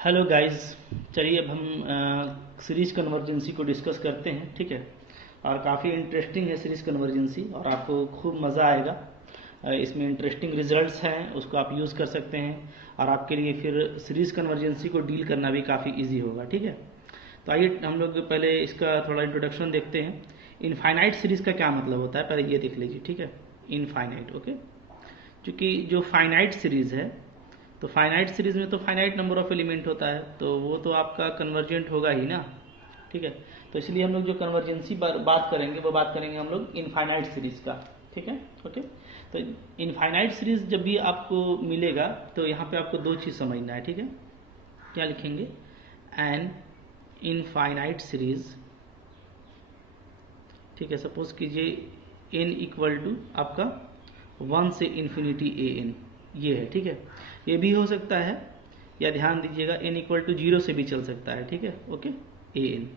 Hello guys. चलिए अब हम सीरीज कन्वर्जेंसी को डिस्कस करते हैं, ठीक है। और काफ़ी इंटरेस्टिंग है सीरीज कन्वर्जेंसी और आपको खूब मज़ा आएगा। इसमें इंटरेस्टिंग रिजल्ट्स हैं, उसको आप यूज़ कर सकते हैं और आपके लिए फिर सीरीज कन्वर्जेंसी को डील करना भी काफ़ी इजी होगा, ठीक है। तो आइए हम लोग पहले इसका थोड़ा इंट्रोडक्शन देखते हैं। इनफाइनाइट सीरीज़ का क्या मतलब होता है, पहले ये देख लीजिए, ठीक है। Infinite, okay. क्योंकि जो फाइनाइट सीरीज़ है, तो फाइनाइट सीरीज में तो फाइनाइट नंबर ऑफ एलिमेंट होता है, तो वो तो आपका कन्वर्जेंट होगा ही ना, ठीक है। तो इसलिए हम लोग जो कन्वर्जेंसी बात करेंगे वो बात करेंगे हम लोग इनफाइनाइट सीरीज का, ठीक है, ओके। तो इनफाइनाइट सीरीज जब भी आपको मिलेगा तो यहाँ पे आपको दो चीज़ समझना है, ठीक है। क्या लिखेंगे? एन इनफाइनाइट सीरीज, ठीक है। सपोज कीजिए एन इक्वल टू आपका 1 से इन्फिनिटी ए एन, ये है, ठीक है। ये भी हो सकता है, या ध्यान दीजिएगा एन इक्वल टू 0 से भी चल सकता है, ठीक है, ओके। ए एन,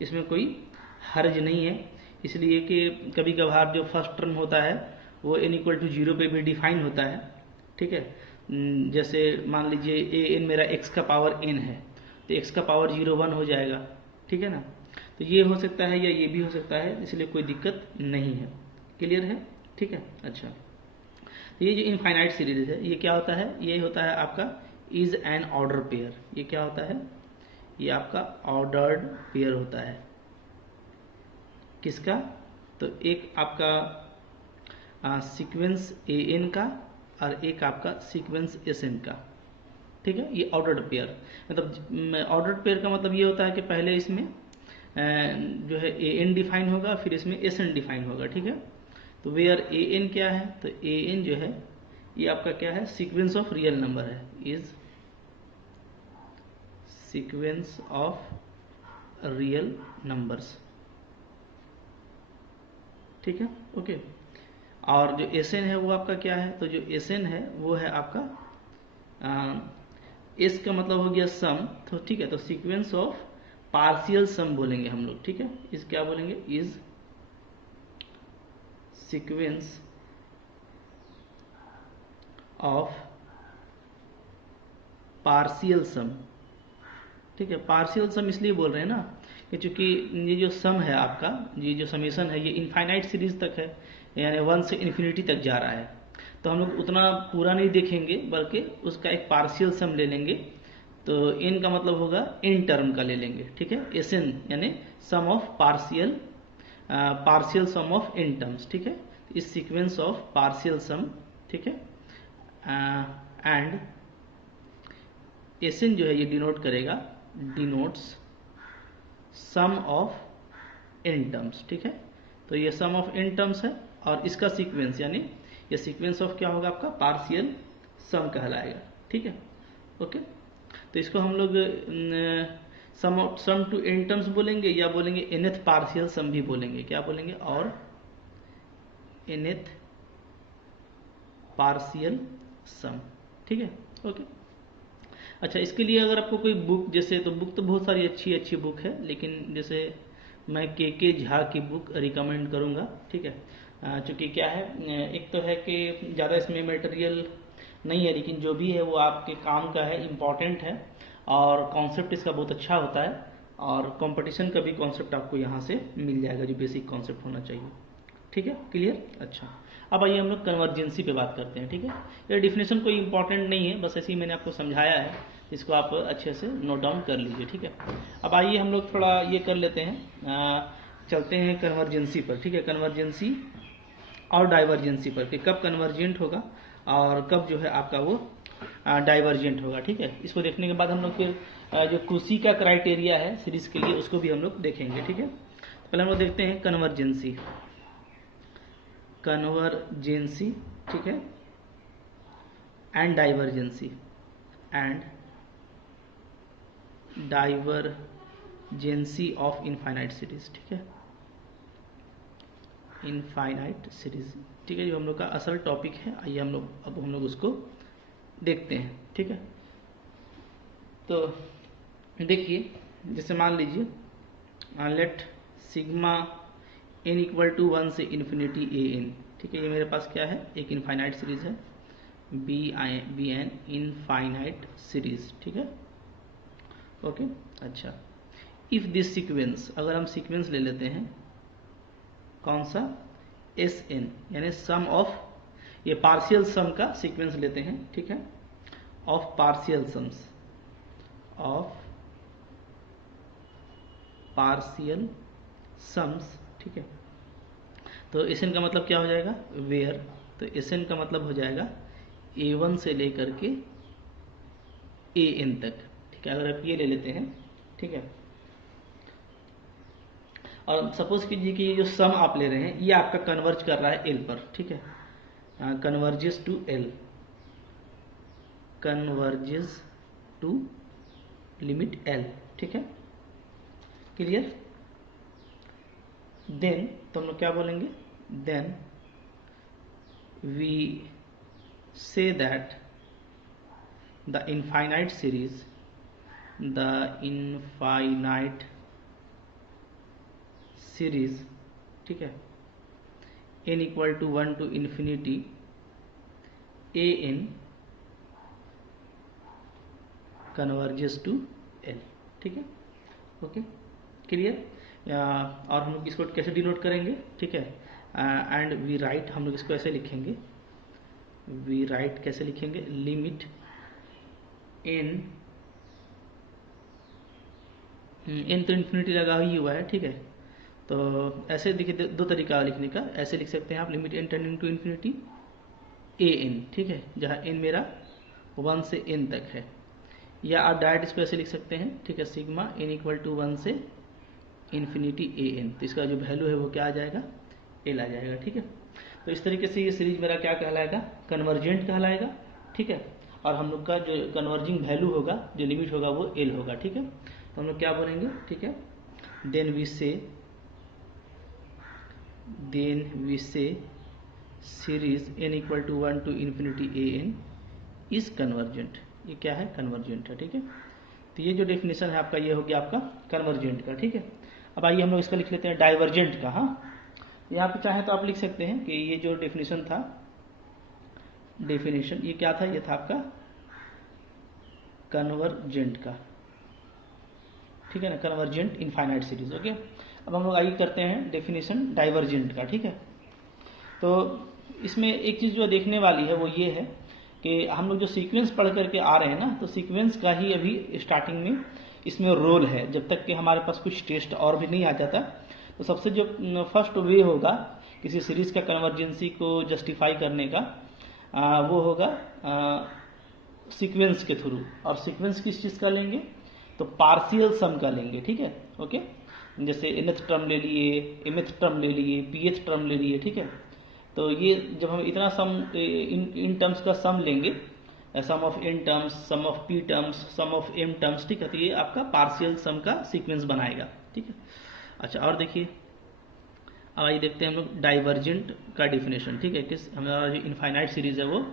इसमें कोई हर्ज नहीं है, इसलिए कि कभी कभार जो फर्स्ट टर्म होता है वो एन इक्वल टू 0 पे भी डिफाइन होता है, ठीक है। जैसे मान लीजिए ए एन मेरा एक्स का पावर एन है, तो एक्स का पावर 0 1 हो जाएगा, ठीक है ना। तो ये हो सकता है या ये भी हो सकता है, इसलिए कोई दिक्कत नहीं है। क्लियर है, ठीक है। अच्छा, तो ये जो इनफाइनाइट सीरीज है ये क्या होता है? ये होता है आपका इज एन ऑर्डर पेयर। ये क्या होता है? ये आपका ऑर्डर्ड पेयर होता है। किसका? तो एक आपका सीक्वेंस ए एन का और एक आपका सीक्वेंस एस एन का, ठीक है। ये ऑर्डर्ड पेयर, मतलब ऑर्डर्ड पेयर का मतलब ये होता है कि पहले इसमें जो है ए एन डिफाइन होगा, फिर इसमें एस एन डिफाइन होगा, ठीक है। तो वेयर ए एन क्या है? तो ए एन जो है ये आपका क्या है? सीक्वेंस ऑफ रियल नंबर है, is sequence of real numbers, ठीक है, ओके। और जो एस एन है वो आपका क्या है? तो जो एस एन है वो है आपका एस का मतलब हो गया सम, तो ठीक है। तो सीक्वेंस ऑफ पार्शियल सम बोलेंगे हम लोग, ठीक है। इस क्या बोलेंगे? इज सीक्वेंस ऑफ पार्शियल सम, ठीक है। पार्शियल सम इसलिए बोल रहे हैं ना कि चूंकि ये जो सम है आपका, ये जो समेशन है ये इनफाइनाइट सीरीज तक है, यानी 1 से इन्फिनिटी तक जा रहा है। तो हम लोग उतना पूरा नहीं देखेंगे, बल्कि उसका एक पार्शियल सम ले लेंगे। तो इन का मतलब होगा इन टर्म का ले लेंगे, ठीक है। एस एन यानी sum of partial, partial sum of n terms, ठीक है। इस सीक्वेंस ऑफ पार्शियल सम, ठीक है। एंड एस एन जो है ये डिनोट करेगा, denotes sum of n terms, ठीक है। तो ये सम ऑफ इन टर्म्स है और इसका सीक्वेंस यानी ये सीक्वेंस ऑफ क्या होगा? आपका पार्शियल सम कहलाएगा, ठीक है, ओके। तो इसको हम लोग सम टू इन टर्म्स बोलेंगे, या बोलेंगे nth पार्शियल सम भी बोलेंगे। क्या बोलेंगे? और nth पार्शियल सम, ठीक है, ओके। अच्छा, इसके लिए अगर आपको कोई बुक, जैसे तो बुक तो बहुत सारी अच्छी अच्छी बुक है, लेकिन जैसे मैं के झा की बुक रिकमेंड करूँगा, ठीक है। चूँकि क्या है, एक तो है कि ज़्यादा इसमें मटेरियल नहीं है, लेकिन जो भी है वो आपके काम का है, इम्पॉर्टेंट है, और कॉन्सेप्ट इसका बहुत अच्छा होता है, और कंपटीशन का भी कॉन्सेप्ट आपको यहाँ से मिल जाएगा, जो बेसिक कॉन्सेप्ट होना चाहिए, ठीक है, क्लियर। अच्छा, अब आइए हम लोग कन्वर्जेंसी पे बात करते हैं, ठीक है। ये डिफिनेशन कोई इंपॉर्टेंट नहीं है, बस ऐसे ही मैंने आपको समझाया है, इसको आप अच्छे से नोट डाउन कर लीजिए, ठीक है। अब आइए हम लोग थोड़ा ये कर लेते हैं, चलते हैं कन्वर्जेंसी पर, ठीक है। कन्वर्जेंसी और डाइवर्जेंसी पर कि कब कन्वर्जेंट होगा और कब जो है आपका वो डाइवर्जेंट होगा, ठीक है। इसको देखने के बाद हम लोग फिर जो कुशी का क्राइटेरिया है सीरीज के लिए उसको भी हम लोग देखेंगे, ठीक है। तो पहले हम लोग देखते हैं कन्वर्जेंसी, कन्वर्जेंसी, ठीक है, and divergency, and divergency of infinite series, ठीक है, इनफाइनाइट सीरीज, ठीक है। जो हम लोग का असल टॉपिक है, आइए हम लोग उसको देखते हैं, ठीक है। तो देखिए, जैसे मान लीजिए let sigma n equal to 1 से इन्फिनिटी ए एन, ठीक है। ये मेरे पास क्या है? एक इनफाइनाइट सीरीज है, बी एन इनफाइनाइट सीरीज, ठीक है। ओके। अच्छा, इफ दिस सीक्वेंस, अगर हम सीक्वेंस ले लेते हैं कौन सा, एस एन, यानी सम ऑफ, ये पार्शियल सम का सीक्वेंस लेते हैं, ठीक है, of partial sums, of partial sums, ठीक है। तो एस एन का मतलब क्या हो जाएगा, वेयर, तो एस एन का मतलब हो जाएगा A1 से लेकर के AN तक, ठीक है। अगर आप ये ले लेते हैं, ठीक है, और सपोज कीजिए कि ये जो सम आप ले रहे हैं ये आपका कन्वर्ज कर रहा है एल पर, ठीक है, converges to l, converges to limit l, ठीक है, क्लियर। देन तो हम लोग क्या बोलेंगे, then we say that the infinite series, the infinite series, ठीक है, n equal to 1 to infinity an converges to l, ठीक है, ओके, क्लियर। और हम लोग इसको कैसे डिनोट करेंगे, ठीक है, एंड वी राइट, हम लोग इसको ऐसे लिखेंगे, वी राइट कैसे लिखेंगे, लिमिट n, n तो इन्फिनिटी लगा ही हुआ है, ठीक है, तो ऐसे देखिए दो तरीका लिखने का, ऐसे लिख सकते हैं आप, limit n tending to infinity an, ठीक है, जहाँ n मेरा 1 से n तक है, या आप डायरेक्ट इसको ऐसे लिख सकते हैं, ठीक है, सिग्मा n इक्वल टू 1 से इन्फिनिटी an, तो इसका जो वैल्यू है वो क्या आ जाएगा, l आ जाएगा, ठीक है। तो इस तरीके से ये सीरीज मेरा क्या कहलाएगा, कन्वर्जेंट कहलाएगा, ठीक है, और हम लोग का जो कन्वर्जिंग वैल्यू होगा, जो लिमिट होगा वो l होगा, ठीक है। तो हम लोग क्या बोलेंगे, ठीक है, then we say series n equal to 1 to infinity an is convergent, ये क्या है, कन्वर्जेंट है, ठीक है। तो ये जो डेफिनेशन है आपका, ये हो गया आपका कन्वर्जेंट का, ठीक है। अब आइए हम लोग इसका लिख लेते हैं डाइवर्जेंट का। हाँ, यहाँ पे चाहे तो आप लिख सकते हैं कि ये जो डेफिनेशन था, डेफिनेशन ये क्या था, ये था आपका कन्वर्जेंट का, ठीक है ना, कन्वर्जेंट इनफाइनाइट सीरीज, ओके। अब हम लोग आगे करते हैं डेफिनेशन डाइवर्जेंट का, ठीक है। तो इसमें एक चीज़ जो देखने वाली है वो ये है कि हम लोग जो सीक्वेंस पढ़ करके आ रहे हैं ना, तो सीक्वेंस का ही अभी स्टार्टिंग में इसमें रोल है, जब तक कि हमारे पास कुछ टेस्ट और भी नहीं आ जाता। तो सबसे जो फर्स्ट वे होगा किसी सीरीज का कन्वर्जेंसी को जस्टिफाई करने का, वो होगा सीक्वेंस के थ्रू। और सीक्वेंस किस चीज़ का लेंगे, तो पार्शियल सम का लेंगे, ठीक है, ओके। जैसे nth टर्म ले लिए, mth टर्म ले लिए, pth टर्म ले लिए, ठीक है। तो ये जब हम इतना सम इन टर्म्स का सम लेंगे, sum of n terms, sum of p terms, sum of m terms, ठीक है, तो ये आपका पार्शियल सम का सीक्वेंस बनाएगा, ठीक है। अच्छा, और देखिए अब आइए देखते हैं हम लोग डाइवर्जेंट का डेफिनेशन, ठीक है, किस हमारा जो इनफाइनाइट सीरीज है वो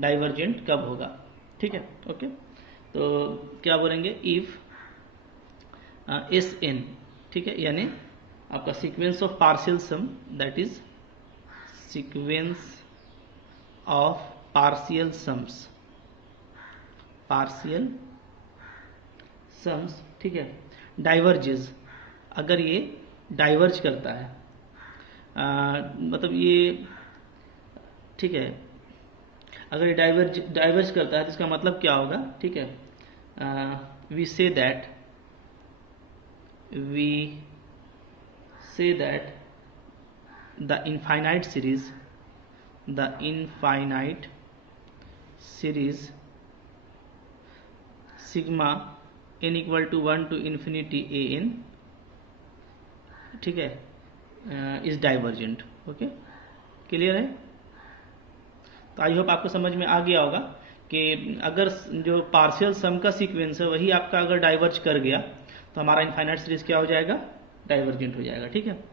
डाइवर्जेंट कब होगा, ठीक है, ओके। तो क्या बोलेंगे, इफ एस एन, ठीक है, यानी आपका sequence of partial sum, that is sequence of partial sums, partial sums, ठीक है, डाइवर्जेस, अगर ये डाइवर्ज करता है, मतलब ये, ठीक है, अगर ये डाइवर्ज करता है तो इसका मतलब क्या होगा, ठीक है, we say that the infinite series sigma n equal to 1 to infinity an, ठीक है, इज डाइवर्जेंट, ओके, क्लियर है। तो आई होप आपको समझ में आ गया होगा कि अगर जो पार्शियल सम का सीक्वेंस है वही आपका अगर डाइवर्ज कर गया तो हमारा इनफाइनाइट सीरीज क्या हो जाएगा, डाइवर्जेंट हो जाएगा, ठीक है।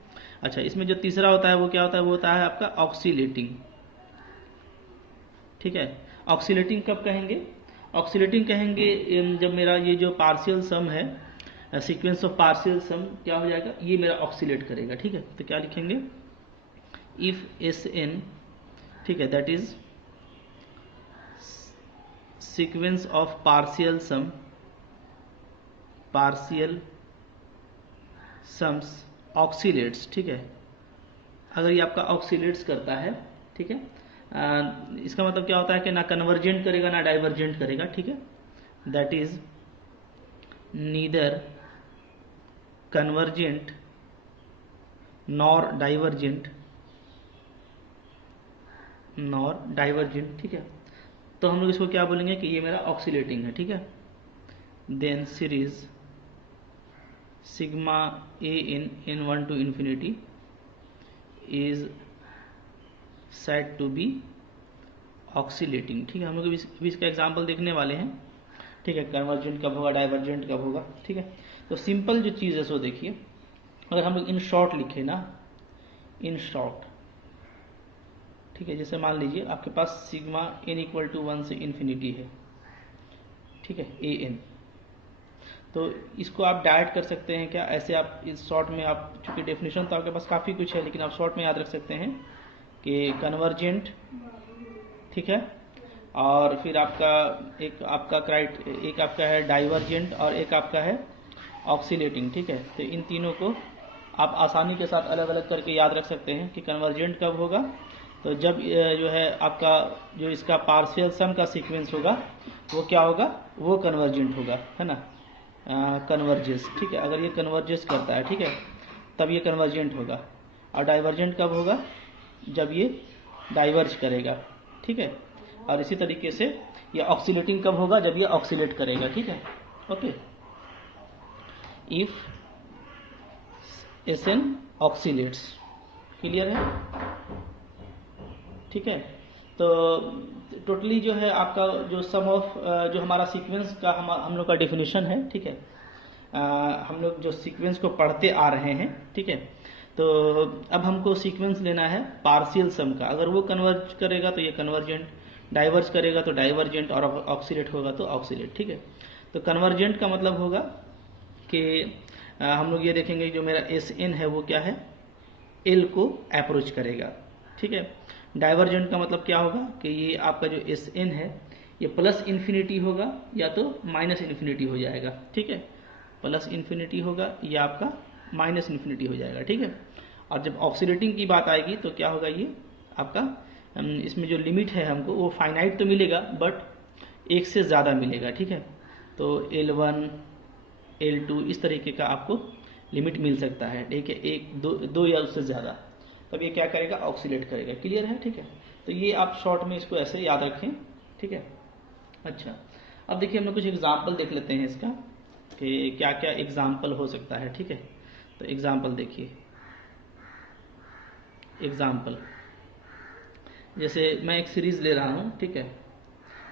अच्छा, इसमें जो तीसरा होता है वो क्या होता है, वो होता है आपका ऑक्सीलेटिंग, ठीक है। ऑक्सीलेटिंग कब कहेंगे, ऑक्सीलेटिंग कहेंगे जब मेरा ये जो पार्शियल सम है, सीक्वेंस ऑफ पार्शियल सम क्या हो जाएगा, ये मेरा ऑक्सीलेट करेगा, ठीक है। तो क्या लिखेंगे, इफ एस एन, ठीक है, that is sequence of partial sum partial sums oscillates, ठीक है। अगर ये आपका ऑक्सीलेट्स करता है, ठीक है, इसका मतलब क्या होता है कि ना कन्वर्जेंट करेगा ना डाइवर्जेंट करेगा, ठीक है। That is neither convergent nor divergent, ठीक है। तो हम लोग इसको क्या बोलेंगे कि ये मेरा ऑक्सीलेटिंग है, ठीक है। Then series sigma a n n1 to infinity is said to be oscillating, ठीक है। हम लोग अभी इसका एग्जाम्पल देखने वाले हैं, ठीक है। कन्वर्जेंट कब होगा, डाइवर्जेंट कब होगा, ठीक है। तो सिंपल जो चीज़ है सो देखिए, अगर हम लोग इन शॉर्ट लिखे ना, इन शॉर्ट, ठीक है, जैसे मान लीजिए आपके पास सिग्मा n इक्वल टू 1 से इन्फिनिटी है, ठीक है, ए एन। तो इसको आप डायरेक्ट कर सकते हैं क्या, ऐसे आप इस शॉर्ट में, आप चूंकि डेफिनेशन तो आपके पास काफ़ी कुछ है, लेकिन आप शॉर्ट में याद रख सकते हैं कि कन्वर्जेंट, ठीक है, और फिर आपका एक आपका है डाइवर्जेंट और एक आपका है ऑक्सीलेटिंग, ठीक है। तो इन तीनों को आप आसानी के साथ अलग अलग करके याद रख सकते हैं कि कन्वर्जेंट कब होगा, तो जब जो है आपका जो इसका पार्शियल सम का सीक्वेंस होगा वो क्या होगा, वो कन्वर्जेंट होगा, है ना, कन्वर्जेस, ठीक है। अगर ये कन्वर्जेस करता है, ठीक है, तब ये कन्वर्जेंट होगा। और डाइवर्जेंट कब होगा, जब ये डाइवर्ज करेगा, ठीक है। और इसी तरीके से ये ऑक्सीलेटिंग कब होगा, जब ये ऑक्सीलेट करेगा, ठीक है। Okay, if Sn oxalates, clear है, ठीक है। तो टोटली जो है आपका जो सम ऑफ जो हमारा सीक्वेंस का हम लोग का डेफिनेशन है, ठीक है। हम लोग जो सीक्वेंस को पढ़ते आ रहे हैं, ठीक है। तो अब हमको सीक्वेंस लेना है पार्शियल सम का। अगर वो कन्वर्ज करेगा तो ये कन्वर्जेंट, डाइवर्ज करेगा तो डाइवर्जेंट, और ऑक्सीलेट होगा तो ऑक्सीलेट, ठीक है। तो कन्वर्जेंट का मतलब होगा कि हम लोग ये देखेंगे जो मेरा Sn है वो क्या है, L को अप्रोच करेगा, ठीक है। डाइवर्जेंट का मतलब क्या होगा कि ये आपका जो Sn है ये प्लस इन्फिनिटी होगा या तो माइनस इन्फिनिटी हो जाएगा, ठीक है। प्लस इन्फिनिटी होगा या आपका माइनस इन्फिनिटी हो जाएगा, ठीक है। और जब ऑक्सीलेटिंग की बात आएगी तो क्या होगा, ये आपका इसमें जो लिमिट है हमको वो फाइनाइट तो मिलेगा बट एक से ज़्यादा मिलेगा, ठीक है। तो L1 L2 इस तरीके का आपको लिमिट मिल सकता है, ठीक है, एक दो या उससे ज़्यादा, तब ये क्या करेगा, ऑक्सीलेट करेगा, क्लियर है, ठीक है। तो ये आप शॉर्ट में इसको ऐसे याद रखें, ठीक है। अच्छा, अब देखिए हम लोग कुछ एग्जाम्पल देख लेते हैं इसका कि क्या क्या एग्जाम्पल हो सकता है, ठीक है। तो एग्जाम्पल देखिए, एग्जाम्पल जैसे मैं एक सीरीज ले रहा हूँ, ठीक है,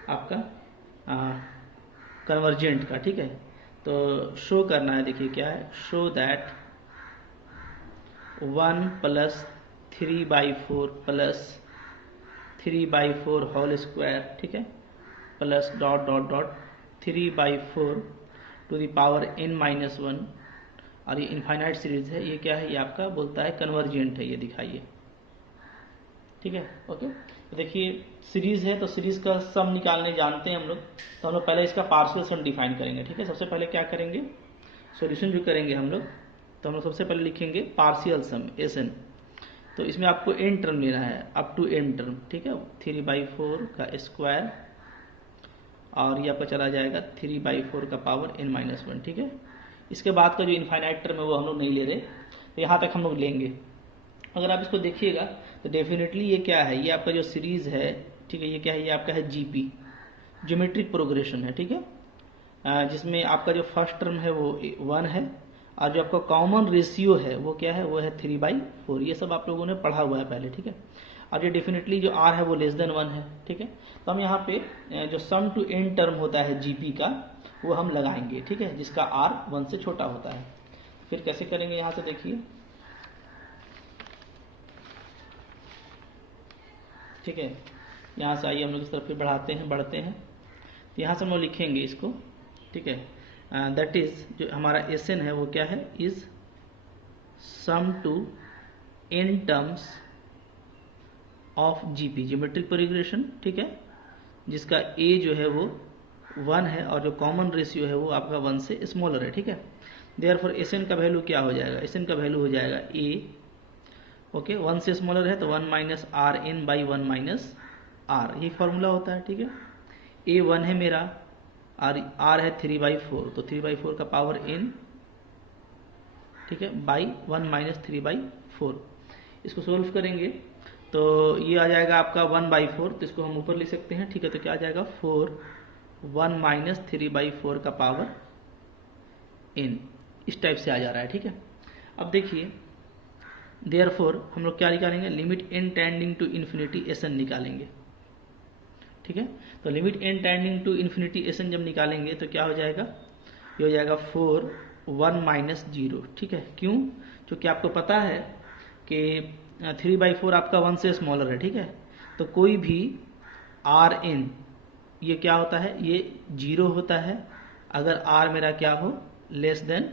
आपका कन्वर्जेंट का, ठीक है। तो शो करना है, देखिए क्या है, show that 1 plus 3/4 plus 3/4 whole square, ठीक है, plus dot dot dot 3/4 to the power n-1, और ये इनफाइनाइट सीरीज है, ये क्या है, ये आपका बोलता है कन्वर्जेंट है, ये दिखाइए, ठीक है। ओके, तो देखिए सीरीज है तो सीरीज का सम निकालने जानते हैं हम लोग, तो हम लोग पहले इसका पार्शियल सम डिफाइन करेंगे, ठीक है। सबसे पहले क्या करेंगे, सॉल्यूशन जो करेंगे हम लोग, तो हम लोग सबसे पहले लिखेंगे पार्शियल सम Sn। तो इसमें आपको n टर्म लेना है, अप टू n टर्म, ठीक है। 3/4 का स्क्वायर और ये आपका चला जाएगा 3/4 का पावर n-1, ठीक है। इसके बाद का जो इनफाइनाइट टर्म है वो हम लोग नहीं ले रहे, तो यहाँ तक हम लोग लेंगे। अगर आप इसको देखिएगा तो डेफिनेटली ये क्या है, ये आपका जो सीरीज है, ठीक है, ये क्या है, ये आपका है GP, ज्योमेट्रिक प्रोग्रेशन है, ठीक है, जिसमें आपका जो फर्स्ट टर्म है वो 1 है और जो आपका कॉमन रेशियो है वो क्या है, वो है 3/4। ये सब आप लोगों ने पढ़ा हुआ है पहले, ठीक है। और ये डेफिनेटली जो R है वो <1 है, ठीक है। तो हम यहाँ पे जो सम टू n टर्म होता है GP का वो हम लगाएंगे, ठीक है, जिसका R 1 से छोटा होता है। फिर कैसे करेंगे, यहाँ से देखिए, ठीक है। यहाँ से आइए हम लोग इस तरफ फिर बढ़ते हैं। तो यहाँ से हम लोग लिखेंगे इसको, ठीक है, दैट इज जो हमारा Sn है वो क्या है, is sum to n terms of GP, geometric progression, ठीक है, जिसका A जो है वो 1 है और जो कॉमन रेशियो है वो आपका 1 से स्मॉलर है, ठीक है। देयरफॉर Sn का वैल्यू क्या हो जाएगा, Sn का वैल्यू हो जाएगा a, ओके, 1 से स्मॉलर है तो 1 minus r n by 1 minus r, यही फॉर्मूला होता है, ठीक है। a 1 है मेरा, r है 3/4, तो 3/4 का पावर n, ठीक है, बाई 1 माइनस 3/4। इसको सोल्व करेंगे तो ये आ जाएगा आपका 1/4, तो इसको हम ऊपर लिख सकते हैं, ठीक है। तो क्या आ जाएगा 4 1 माइनस 3/4 का पावर n, इस टाइप से आ जा रहा है, ठीक है। अब देखिए देयरफॉर हम लोग क्या निकालेंगे, limit n tending to infinity Sn निकालेंगे, ठीक है। तो limit n tending to infinity Sn जब निकालेंगे तो क्या हो जाएगा, ये हो जाएगा 4 1 माइनस 0, ठीक है। क्यों, क्योंकि आपको पता है कि 3/4 आपका 1 से स्मॉलर है, ठीक है। तो कोई भी Rn ये क्या होता है, ये 0 होता है अगर r मेरा क्या हो, लेस देन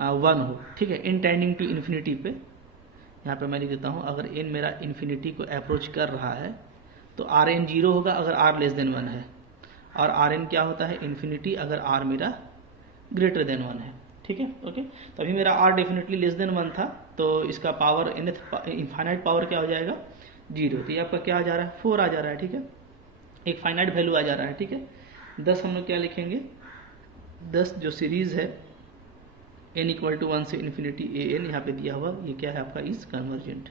1 हो, ठीक है। इन टेंडिंग टू इन्फिनिटी पे यहाँ पे मैं लिख देता हूँ, अगर n मेरा इन्फिनिटी को अप्रोच कर रहा है तो Rn 0 होगा अगर r लेस देन 1 है, और Rn क्या होता है, इन्फिनिटी अगर r मेरा ग्रेटर देन 1 है, ठीक है, ओके। तो अभी मेरा r डेफिनेटली लेस देन 1 था, तो इसका पावर इनफाइनाइट पावर क्या हो जाएगा 0, तो ये आपका क्या आ जा रहा है 4 आ जा रहा है, ठीक है। एक फाइनाइट वैल्यू आ जा रहा है, ठीक है। 10 हम लोग क्या लिखेंगे, 10 जो सीरीज है n इक्वल टू 1 से इन्फिनिटी an यहाँ पे दिया हुआ, ये क्या है आपका इज कन्वर्जेंट,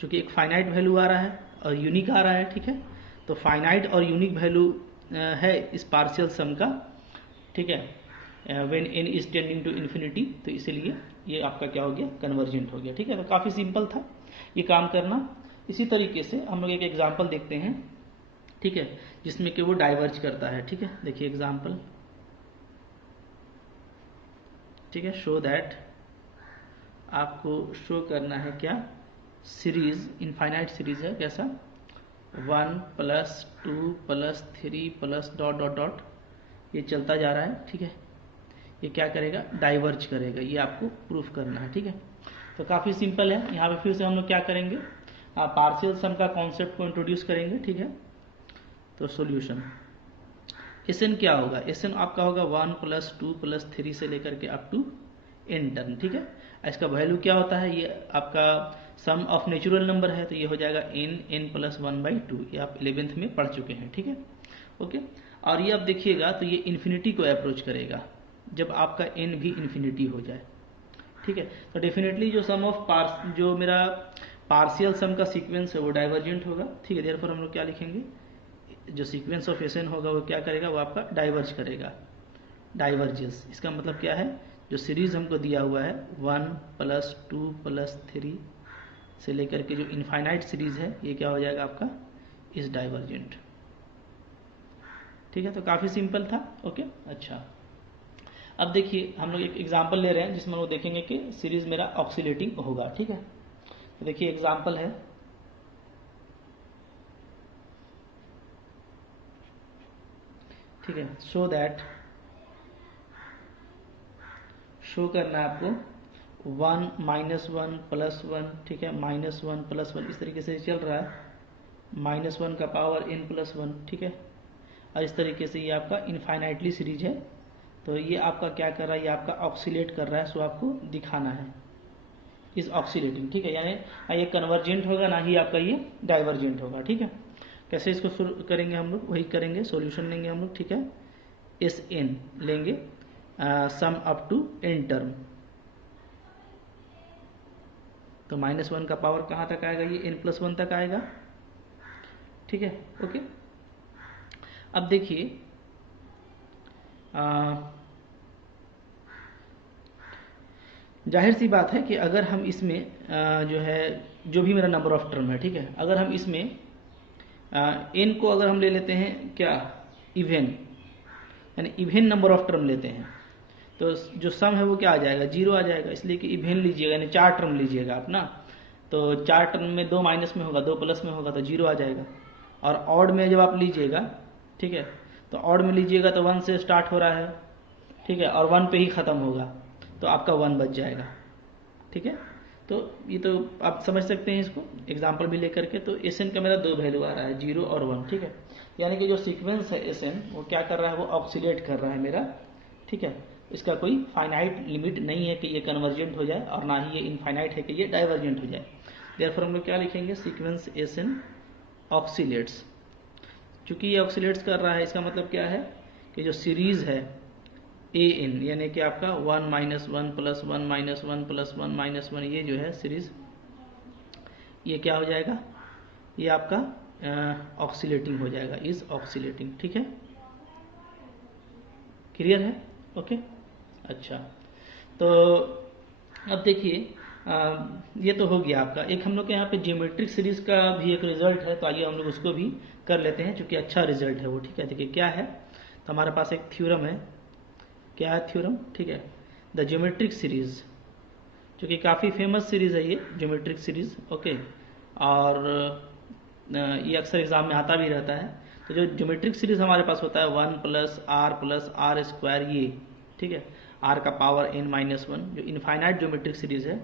चूँकि एक फाइनाइट वैल्यू आ रहा है और यूनिक आ रहा है, ठीक है। तो फाइनाइट और यूनिक वैल्यू है इस पार्शियल सम का, ठीक है, when n is tending to infinity, तो इसीलिए ये आपका क्या हो गया, कन्वर्जेंट हो गया, ठीक है। तो काफ़ी सिंपल था ये काम करना। इसी तरीके से हम लोग एक एग्जाम्पल देखते हैं, ठीक है, जिसमें कि वो डाइवर्ज करता है, ठीक है। देखिए एग्जाम्पल, ठीक है, शो दैट, आपको शो करना है क्या, सीरीज इनफाइनाइट सीरीज है, कैसा 1 plus 2 plus 3 plus dot dot dot, ये चलता जा रहा है, ठीक है। ये क्या करेगा, डाइवर्ज करेगा, ये आपको प्रूफ करना है, ठीक है। तो काफ़ी सिंपल है। यहाँ पे फिर से हम लोग क्या करेंगे, पार्शियल सम का कॉन्सेप्ट को इंट्रोड्यूस करेंगे, ठीक है। तो सॉल्यूशन Sn क्या होगा, Sn आपका होगा 1 प्लस 2 प्लस 3 से लेकर के अप टू n टर्न, ठीक है। इसका वैल्यू क्या होता है, ये आपका सम ऑफ नेचुरल नंबर है, तो ये हो जाएगा n प्लस 1/2, ये आप 11th में पढ़ चुके हैं, ठीक है, ओके। और ये आप देखिएगा तो ये इन्फिनिटी को अप्रोच करेगा जब आपका n भी इन्फिनिटी हो जाए, ठीक है। तो डेफिनेटली जो सम ऑफ जो मेरा पार्शियल सम का सीक्वेंस है वो डाइवर्जेंट होगा, ठीक है। देयरफॉर हम लोग क्या लिखेंगे, जो सीक्वेंस ऑफ Sn होगा वो क्या करेगा, वो आपका डाइवर्ज करेगा, डाइवर्जेंस। इसका मतलब क्या है, जो सीरीज हमको दिया हुआ है 1 प्लस 2 प्लस 3 से लेकर के जो इनफाइनाइट सीरीज है, ये क्या हो जाएगा आपका इज डाइवर्जेंट, ठीक है। तो काफ़ी सिंपल था, ओके। अच्छा, अब देखिए हम लोग एक एग्जाम्पल ले रहे हैं जिसमें वो देखेंगे कि सीरीज मेरा ऑक्सीलेटिंग होगा, ठीक है। तो देखिए एग्जाम्पल है, ठीक है, शो दैट, शो करना है आपको 1 माइनस 1 प्लस 1, ठीक है, माइनस 1 प्लस 1, इस तरीके से चल रहा है, माइनस 1 का पावर n प्लस 1, ठीक है। और इस तरीके से ये आपका इनफाइनाइटली सीरीज है, तो ये आपका क्या कर रहा है, ये आपका ऑक्सीलेट कर रहा है, सो आपको दिखाना है इस ऑक्सीलेटिंग, ठीक है। यानी ना ये कन्वर्जेंट होगा ना ही आपका ये डाइवर्जेंट होगा, ठीक है। कैसे इसको करेंगे हम लोग, वही करेंगे, सॉल्यूशन लेंगे हम लोग, ठीक है। Sn लेंगे sum up to n term, तो -1 का पावर कहाँ तक आएगा, ये n प्लस 1 तक आएगा, ठीक है, ओके। अब देखिए जाहिर सी बात है कि अगर हम इसमें जो है, जो भी मेरा नंबर ऑफ टर्म है, ठीक है, अगर हम इसमें n को अगर हम ले लेते हैं क्या, इवेन, यानी इवेन नंबर ऑफ टर्म लेते हैं, तो जो सम है वो क्या आ जाएगा, 0 आ जाएगा, इसलिए कि इवेन लीजिएगा, यानी 4 टर्म लीजिएगा आप ना, तो 4 टर्म में 2 माइनस में होगा, 2 प्लस में होगा, तो 0 आ जाएगा। और ऑड में जब आप लीजिएगा, ठीक है, तो ऑड में लीजिएगा तो 1 से स्टार्ट हो रहा है, ठीक है, और 1 पे ही ख़त्म होगा, तो आपका 1 बच जाएगा, ठीक है। तो ये तो आप समझ सकते हैं इसको एग्जाम्पल भी लेकर के। तो एस एन का मेरा 2 वैल्यू आ रहा है, 0 और 1, ठीक है। यानी कि जो सीक्वेंस है एस एन वो क्या कर रहा है, वो ऑक्सीलेट कर रहा है मेरा, ठीक है। इसका कोई फाइनाइट लिमिट नहीं है कि ये कन्वर्जेंट हो जाए और ना ही ये इनफाइनाइट है कि ये डाइवर्जेंट हो जाए। देयरफॉर हम लोग क्या लिखेंगे, सीक्वेंस एस एन ऑक्सीलेट्स। चूंकि ये ऑक्सीलेट्स कर रहा है इसका मतलब क्या है कि जो सीरीज है ए एन यानी कि आपका 1 minus 1 plus 1 minus 1 plus 1 minus 1, ये जो है सीरीज, ये क्या हो जाएगा, ये आपका ऑक्सीलेटिंग हो जाएगा, इज ऑक्सीलेटिंग, ठीक है। क्लियर है, ओके। अच्छा, तो अब देखिए ये तो हो गया आपका। एक हम लोग के यहाँ पे ज्योमेट्रिक सीरीज का भी एक रिजल्ट है, तो आइए हम लोग उसको भी कर लेते हैं, क्योंकि अच्छा रिजल्ट है वो, ठीक है। देखिए क्या है, तो हमारे पास एक थ्योरम है, क्या है थ्योरम, ठीक है, द ज्योमेट्रिक सीरीज, जो कि काफ़ी फेमस सीरीज है ये ज्योमेट्रिक सीरीज, ओके। और ये अक्सर एग्जाम में आता भी रहता है। तो जो ज्योमेट्रिक सीरीज हमारे पास होता है 1 प्लस आर स्क्वायर, ये, ठीक है, आर का पावर n माइनस 1, जो इनफाइनाइट ज्योमेट्रिक सीरीज है।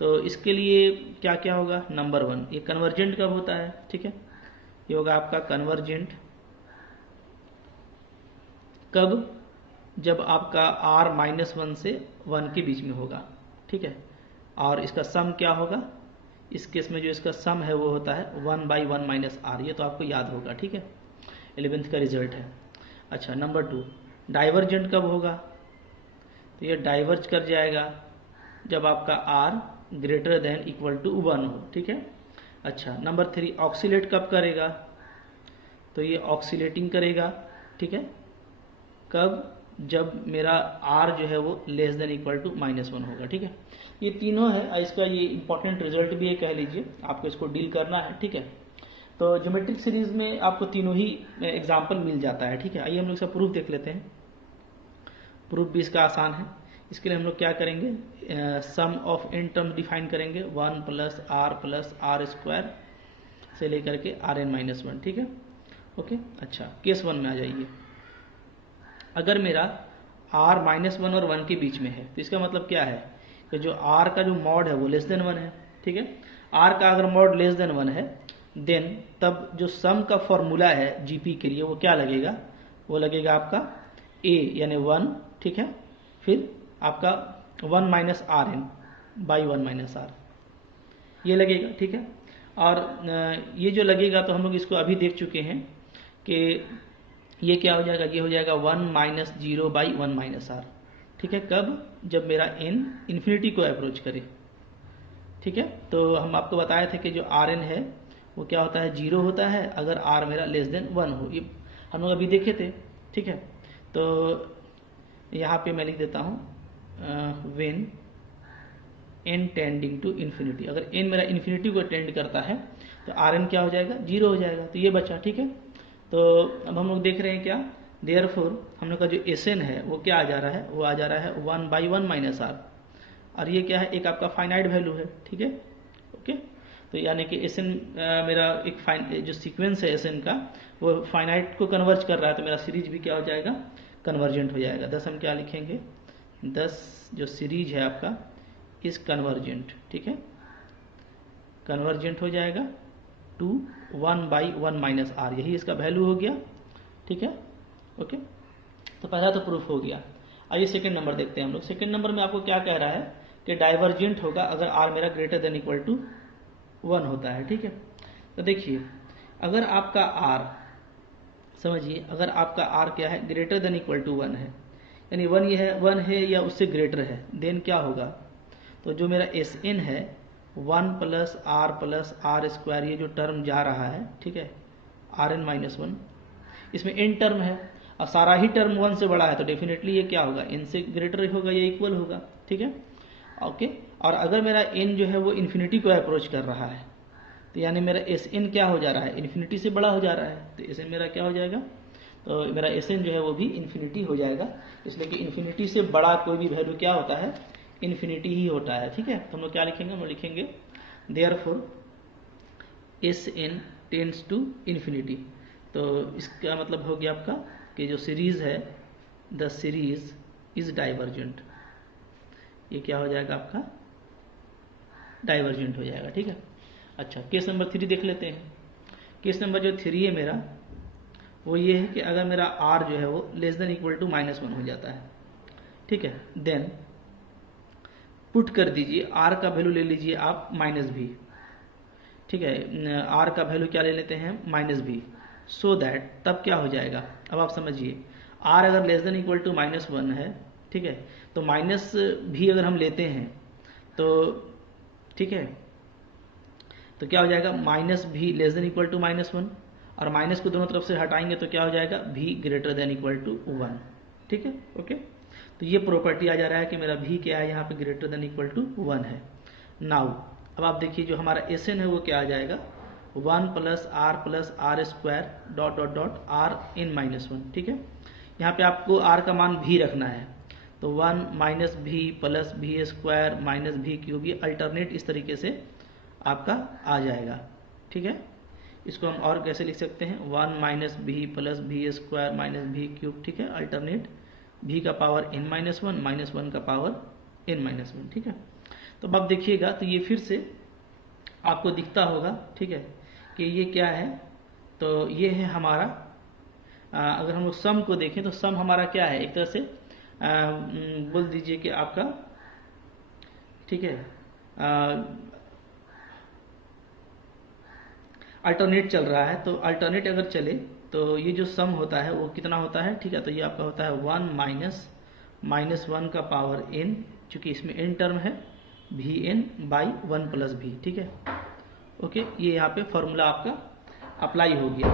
तो इसके लिए क्या क्या होगा, नंबर 1, ये कन्वर्जेंट कब होता है, ठीक है, ये होगा आपका कन्वर्जेंट कब, जब आपका r माइनस 1 से 1 के बीच में होगा, ठीक है। और इसका सम क्या होगा, इस केस में जो इसका सम है वो होता है 1/1 माइनस आर, ये तो आपको याद होगा, ठीक है, 11th का रिजल्ट है। अच्छा, नंबर 2, डाइवर्जेंट कब होगा, तो ये डाइवर्ज कर जाएगा जब आपका r greater than equal to 1 हो, ठीक है। अच्छा, नंबर 3, ऑक्सीलेट कब करेगा, तो ये ऑक्सीलेटिंग करेगा, ठीक है, कब, जब मेरा r जो है वो लेस देन इक्वल टू -1 होगा, ठीक है। ये तीनों है, इसका ये इंपॉर्टेंट रिजल्ट भी है, कह लीजिए, आपको इसको डील करना है, ठीक है। तो ज्योमेट्रिक सीरीज में आपको तीनों ही एग्जाम्पल मिल जाता है, ठीक है। आइए हम लोग इसका प्रूफ देख लेते हैं। प्रूफ भी इसका आसान है। इसके लिए हम लोग क्या करेंगे, सम ऑफ n टर्म्स डिफाइन करेंगे, 1 प्लस आर स्क्वायर से लेकर के Rn-1, ठीक है, ओके। अच्छा, केस 1 में आ जाइए। अगर मेरा r -1 और 1 के बीच में है, तो इसका मतलब क्या है कि जो r का जो मॉड है वो लेस देन 1 है, ठीक है। r का अगर मॉड लेस देन 1 है, देन तब जो सम का फॉर्मूला है जीपी के लिए वो क्या लगेगा, वो लगेगा आपका a यानी 1, ठीक है, फिर आपका 1 minus r n by 1 minus r, ये लगेगा, ठीक है। और ये जो लगेगा, तो हम लोग इसको अभी देख चुके हैं कि ये क्या हो जाएगा, ये हो जाएगा 1 माइनस 0 बाई 1 माइनस आर, ठीक है, कब, जब मेरा n इन्फिनिटी को अप्रोच करे, ठीक है। तो हम आपको बताए थे कि जो आर एन है वो क्या होता है, 0 होता है अगर r मेरा लेस देन 1 हो, ये हम लोग अभी देखे थे, ठीक है। तो यहाँ पे मैं लिख देता हूँ when n tending to infinity, अगर n मेरा इन्फिनिटी को टेंड करता है तो Rn क्या हो जाएगा, 0 हो जाएगा, तो ये बचा, ठीक है। तो अब हम लोग देख रहे हैं क्या, देयरफॉर हम लोग का जो Sn है वो क्या आ जा रहा है, वो आ जा रहा है 1/1 माइनस आर, और ये क्या है, एक आपका फाइनाइट वैल्यू है, ठीक है, ओके। तो यानी कि Sn मेरा एक जो सीक्वेंस है Sn का वो फाइनाइट को कन्वर्ज कर रहा है, तो मेरा सीरीज भी क्या हो जाएगा, कन्वर्जेंट हो जाएगा। 10 हम क्या लिखेंगे, 10 जो सीरीज है आपका इज कन्वर्जेंट, ठीक है, कन्वर्जेंट हो जाएगा टू 1/1 माइनस आर, यही इसका वैल्यू हो गया, ठीक है, ओके। तो पहला तो प्रूफ हो गया। आइए सेकंड नंबर देखते हैं हम लोग। सेकंड नंबर में आपको क्या कह रहा है कि डाइवर्जेंट होगा अगर आर मेरा ग्रेटर देन इक्वल टू 1 होता है, ठीक है। तो देखिए, अगर आपका आर, समझिए, अगर आपका आर क्या है, ग्रेटर देन इक्वल टू 1 है, यानी 1 है या उससे ग्रेटर है, देन क्या होगा, तो जो मेरा एस एन है 1 प्लस आर स्क्वायर, ये जो टर्म जा रहा है, ठीक है, Rn-1, इसमें n टर्म है और सारा ही टर्म 1 से बड़ा है, तो डेफिनेटली ये क्या होगा, n से ग्रेटर होगा या इक्वल होगा, ठीक है, ओके। और अगर मेरा n जो है वो इन्फिनिटी को अप्रोच कर रहा है, तो यानी मेरा एस एन क्या हो जा रहा है, इन्फिनिटी से बड़ा हो जा रहा है, तो एस एन मेरा क्या हो जाएगा, तो मेरा एस एन जो है वो भी इन्फिनिटी हो जाएगा, इसलिए कि इन्फिनिटी से बड़ा कोई भी वैल्यू क्या होता है, इन्फिनिटी ही होता है, ठीक है। तो हम लोग क्या लिखेंगे, हम लोग लिखेंगे therefore s n tends to infinity. तो इसका मतलब हो गया आपका कि जो सीरीज है, द सीरीज इज डाइवर्जेंट, ये क्या हो जाएगा आपका, डाइवर्जेंट हो जाएगा, ठीक है। अच्छा, केस नंबर 3 देख लेते हैं। केस नंबर जो 3 है मेरा, वो ये है कि अगर मेरा r जो है वो लेस देन इक्वल टू -1 हो जाता है, ठीक है, देन पुट कर दीजिए r का वैल्यू ले लीजिए आप -v, ठीक है। r का वैल्यू क्या ले लेते हैं, -v, सो दैट तब क्या हो जाएगा, अब आप समझिए, r अगर लेस देन इक्वल टू -1 है, ठीक है, तो -v अगर हम लेते हैं तो, ठीक है, तो क्या हो जाएगा, -v less than equal to -1, और माइनस को दोनों तरफ से हटाएंगे तो क्या हो जाएगा, v greater than equal to 1, ठीक है, ओके। तो ये प्रॉपर्टी आ जा रहा है कि मेरा v क्या है यहाँ पे, ग्रेटर देन इक्वल टू 1 है। नाउ अब आप देखिए जो हमारा Sn है वो क्या आ जाएगा, 1 plus r square dot dot dot r इन -1, ठीक है। यहाँ पे आपको r का मान v रखना है, तो 1 minus v plus v square minus v cube, ये अल्टरनेट इस तरीके से आपका आ जाएगा, ठीक है। इसको हम और कैसे लिख सकते हैं, 1 minus v plus v square minus v cube, ठीक है, अल्टरनेट v का पावर n -1 -1 का पावर n -1, ठीक है। तो अब आप देखिएगा तो ये फिर से आपको दिखता होगा, ठीक है, कि ये क्या है, तो ये है हमारा, अगर हम लोग सम को देखें तो सम हमारा क्या है, एक तरह से बोल दीजिए कि आपका, ठीक है, अल्टरनेट चल रहा है। तो अल्टरनेट अगर चले तो ये जो सम होता है वो कितना होता है, ठीक है, तो ये आपका होता है 1 माइनस 1 का पावर n, चूंकि इसमें n टर्म है, vn बाई 1 प्लस v, ठीक है, ओके। ये यहाँ पे फॉर्मूला आपका अप्लाई हो गया।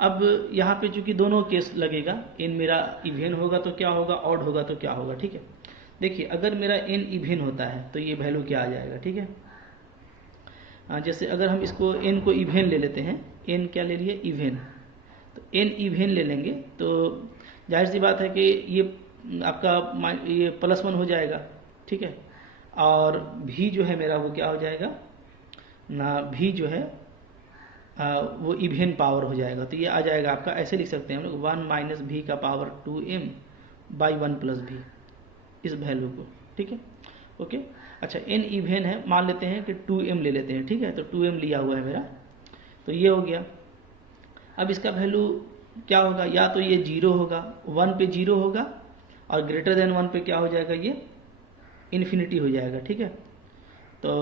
अब यहाँ पे चूंकि दोनों केस लगेगा, n मेरा इवेन होगा तो क्या होगा, ऑड होगा तो क्या होगा, ठीक है। देखिए अगर मेरा n इवेन होता है तो ये वैल्यू क्या आ जाएगा, ठीक है। जैसे अगर हम इसको n को इवेन ले लेते हैं, n क्या ले लिए, इवेन, तो n इवेन ले लेंगे तो जाहिर सी बात है कि ये आपका ये +1 हो जाएगा, ठीक है, और v जो है मेरा वो क्या हो जाएगा ना, v जो है वो इवेन पावर हो जाएगा, तो ये आ जाएगा आपका, ऐसे लिख सकते हैं हम लोग 1 माइनस v का power 2m by 1 plus v, इस वैल्यू को, ठीक है, ओके। अच्छा n इवेन है, मान लेते हैं कि 2m ले लेते हैं, ठीक है, तो 2m लिया हुआ है मेरा, तो ये हो गया। अब इसका वैल्यू क्या होगा, या तो ये 0 होगा, 1 पे 0 होगा, और ग्रेटर देन 1 पे क्या हो जाएगा, ये इन्फिनिटी हो जाएगा, ठीक है। तो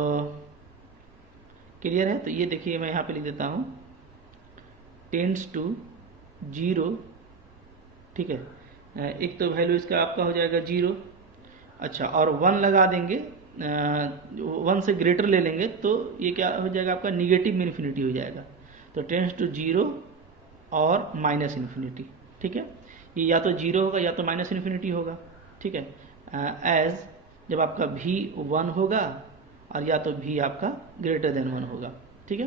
क्लियर है, तो ये देखिए मैं यहाँ पे लिख देता हूँ, टेंड्स टू 0, ठीक है, एक तो वैल्यू इसका आपका हो जाएगा 0, अच्छा, और 1 लगा देंगे, 1 से ग्रेटर ले लेंगे तो ये क्या हो जाएगा आपका, निगेटिव में इन्फिनिटी हो जाएगा, तो टेंड्स टू 0 और माइनस इन्फिनिटी, ठीक है, ये या तो 0 होगा या तो माइनस इन्फिनिटी होगा, ठीक है, एज जब आपका v 1 होगा और या तो v आपका ग्रेटर देन 1 होगा, ठीक है।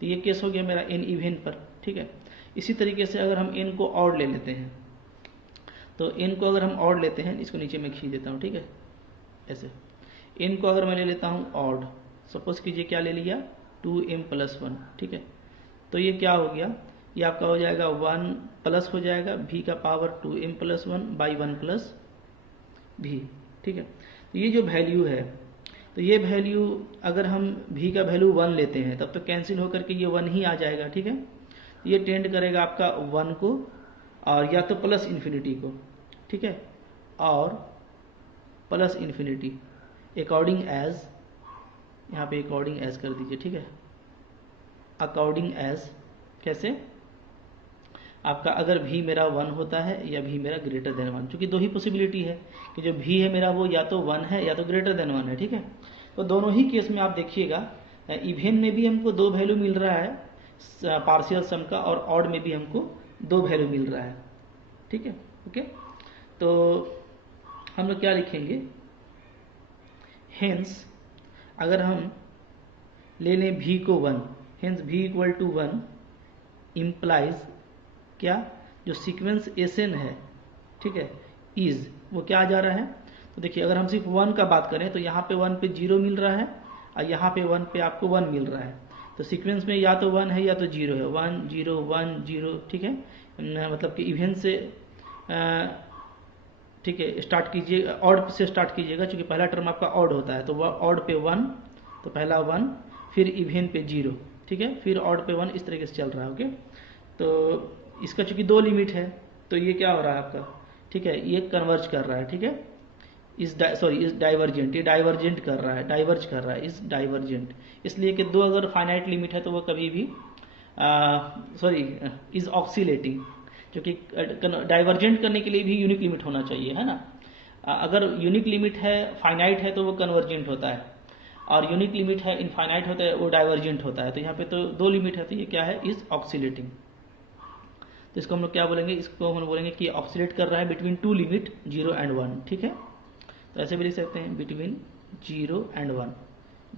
तो ये केस हो गया मेरा n इवेन पर, ठीक है। इसी तरीके से अगर हम n को ऑड ले लेते हैं, तो n को अगर हम ऑड लेते हैं, इसको नीचे में खींच देता हूँ, ठीक है, ऐसे n को अगर मैं ले लेता हूँ ऑड, सपोज कीजिए क्या ले लिया, 2m प्लस 1, ठीक है, तो ये क्या हो गया, ये आपका हो जाएगा 1 प्लस हो जाएगा v का power 2m plus 1 by 1 plus v, ठीक है। तो ये जो वैल्यू है, तो ये वैल्यू अगर हम v का वैल्यू 1 लेते हैं तब तो कैंसिल होकर के ये 1 ही आ जाएगा, ठीक है। ये टेंड करेगा आपका 1 को, और या तो प्लस इन्फिनिटी को, ठीक है, और प्लस इन्फिनिटी अकॉर्डिंग एज, यहाँ पे अकॉर्डिंग एज कर दीजिए, ठीक है, अकॉर्डिंग एज कैसे, आपका अगर v मेरा 1 होता है या v मेरा ग्रेटर देन 1, चूंकि दो ही पॉसिबिलिटी है कि जो v है मेरा वो या तो 1 है या तो ग्रेटर देन 1 है, ठीक है। तो दोनों ही केस में आप देखिएगा, इवेन में भी हमको 2 वैल्यू मिल रहा है पार्शियल सम का, और ऑड में भी हमको 2 वैल्यू मिल रहा है, ठीक है, ओके। तो हम लोग क्या लिखेंगे, हेंस अगर हम ले लें v को 1, hence v equal to 1 implies क्या, जो सीक्वेंस Sn है, ठीक है, इज वो क्या आ जा रहा है, तो देखिए अगर हम सिर्फ 1 का बात करें तो यहाँ पे 1 पे 0 मिल रहा है, और यहाँ पे 1 पे आपको 1 मिल रहा है, तो सीक्वेंस में या तो 1 है या तो 0 है, 1 0 1 0, ठीक है, मतलब कि इवेन से ठीक है स्टार्ट कीजिए, ऑड से स्टार्ट कीजिएगा, क्योंकि पहला टर्म आपका ऑड होता है, तो वह ऑड पे 1, तो पहला 1, फिर इवन पे 0, ठीक है, फिर ऑड पे 1, इस तरीके से चल रहा है। ओके, तो इसका चूंकि 2 लिमिट है तो ये क्या हो रहा है आपका, ठीक है, ये कन्वर्ज कर रहा है, ठीक है, इस डाइवर्जेंट, ये डाइवर्जेंट कर रहा है, डाइवर्ज कर रहा है, इस डाइवर्जेंट, इसलिए कि 2 अगर फाइनाइट लिमिट है तो वो कभी भी इज ऑक्सीलेटिंग, क्योंकि डाइवर्जेंट करने के लिए भी यूनिक लिमिट होना चाहिए, है ना। अगर यूनिक लिमिट है, फाइनाइट है, तो वो कन्वर्जेंट होता है, और यूनिक लिमिट है, इनफाइनाइट होता है, वो डाइवर्जेंट होता है। तो यहाँ पे तो 2 लिमिट है, तो ये क्या है, इज ऑक्सीलेटिंग। तो इसको हम लोग क्या बोलेंगे, इसको हम बोलेंगे कि ऑक्सीलेट कर रहा है बिटवीन 2 लिमिट 0 एंड 1, ठीक है। तो ऐसे भी लिख सकते हैं, बिटवीन 0 एंड 1,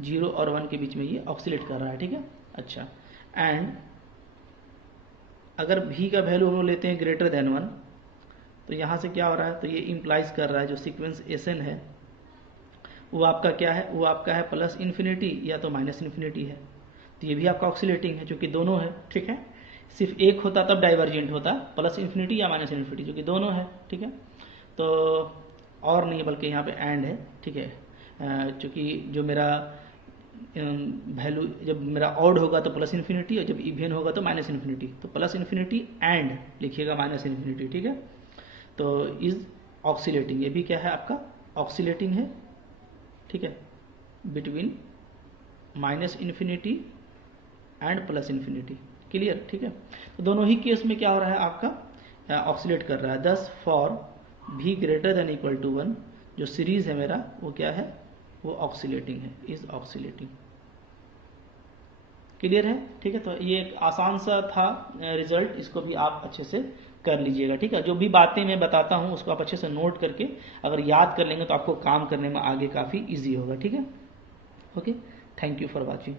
0 और 1 के बीच में ये ऑक्सीलेट कर रहा है, ठीक है। अच्छा, एंड अगर v का वैल्यू हम लोग लेते हैं ग्रेटर देन 1, तो यहाँ से क्या हो रहा है, तो ये इम्प्लाइज कर रहा है जो सीक्वेंस Sn है वो आपका क्या है, वो आपका है प्लस इन्फिनिटी या तो माइनस इन्फिनिटी है। तो ये भी आपका ऑक्सीलेटिंग है, जो कि दोनों है, ठीक है। सिर्फ एक होता तब डाइवर्जेंट होता, प्लस इन्फिनिटी या माइनस इन्फिनिटी, जो कि दोनों है, ठीक है। तो और नहीं बल्कि यहाँ पे एंड है, ठीक है, चूँकि जो मेरा वैल्यू जब मेरा ऑड होगा तो प्लस इन्फिनिटी, और जब इवन होगा तो माइनस इन्फिनिटी, तो प्लस इन्फिनिटी एंड लिखिएगा माइनस इन्फिनिटी, ठीक है। तो इज ऑक्सीलेटिंग, ये भी क्या है आपका ऑक्सीलेटिंग है, ठीक है, between minus infinity and plus infinity, clear, ठीक है। तो दोनों ही केस में क्या हो रहा है आपका ऑक्सीलेट कर रहा है। Thus for v greater than equal to 1 जो सीरीज है मेरा वो क्या है, वो ऑक्सीलेटिंग है, इज ऑक्सीलेटिंग, क्लियर है, ठीक है। तो ये एक आसान सा था रिजल्ट, इसको भी आप अच्छे से कर लीजिएगा, ठीक है। जो भी बातें मैं बताता हूँ उसको आप अच्छे से नोट करके अगर याद कर लेंगे तो आपको काम करने में आगे काफ़ी इजी होगा, ठीक है। Okay, thank you for watching.